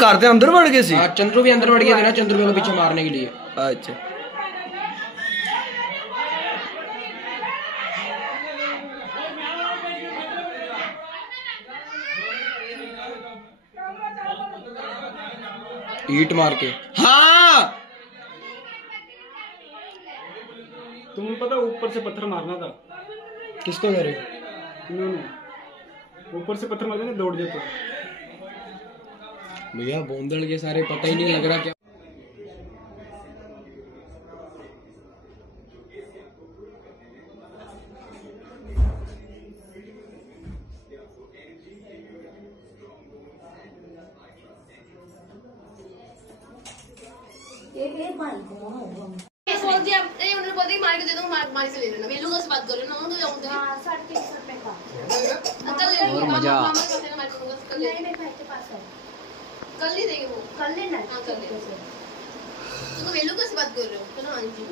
घर के अंदर बढ़ गए सी। चंद्रू भी अंदर बढ़ गया था ना, चंद्रू को पीछे मारने के लिए। अच्छा ईट मार के। हाँ तुम्हें पता ऊपर से पत्थर मारना था। किसको कह रहे हो? इन्होंने ऊपर से पत्थर मारने दौड़ जाते। भैया बोंदड़ के सारे पता ही नहीं लग रहा क्या। मारी को दे दूंगा, मारी से ले लेना। वेलू का से बात कर लेना, उनको जाऊंगा। हां 60 रुपए का अंकल ले और मजा। नहीं मेरे भाई के पास है, कल ही देंगे वो। कल लेना? हां कल ले। तुम वेलू का से बात कर रहे हो तो ना? हां जी,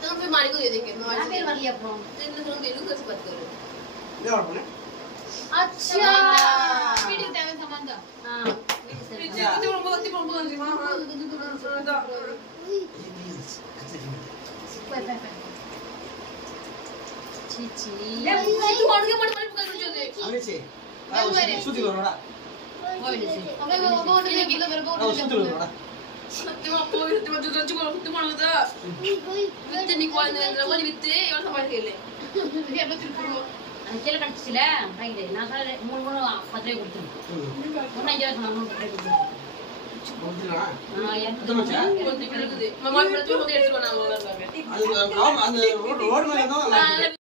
तो हम फिर मारी को दे देंगे। मारी फिर वाली अब हम तुम वेलू का से बात कर रहे हो। ले और बोले अच्छा वीडियो टाइम में सामान था। हां वीडियो तो बहुत ही बोल रही। हां छी तू मार के पकड़ जो दे आगे से सुती करो ना। ओए से अबे वो नहीं की मेरे को सुती करो ना। सत्य में आपको सत्य में जो तू मारता बित्ते निकल ने वो बित्ते और संभाल के ले ये अब तिरपुरो अंचल कट्टिसिला ಹಾಗಿದೆ ನಾ ಸಲ ಮೂರು ಪತ್ರೆ ಕೊಡ್ತೀನಿ ಮೊನ್ನೆ ಜನ ನಾನು ಪತ್ರೆ ಕೊಡ್ತೀನಿ बोलತಿಲ್ಲ ಹಾ ಏನು ಕೊಡ್ತೀನಿ ಮಮ್ಮ ಬಿಡ್ತು ಹೋಗಿ ಎಡ್ಸ್ಕೊಂಡು ನಾವು ಅದು ರೋಡ್ ಮೇಲೆ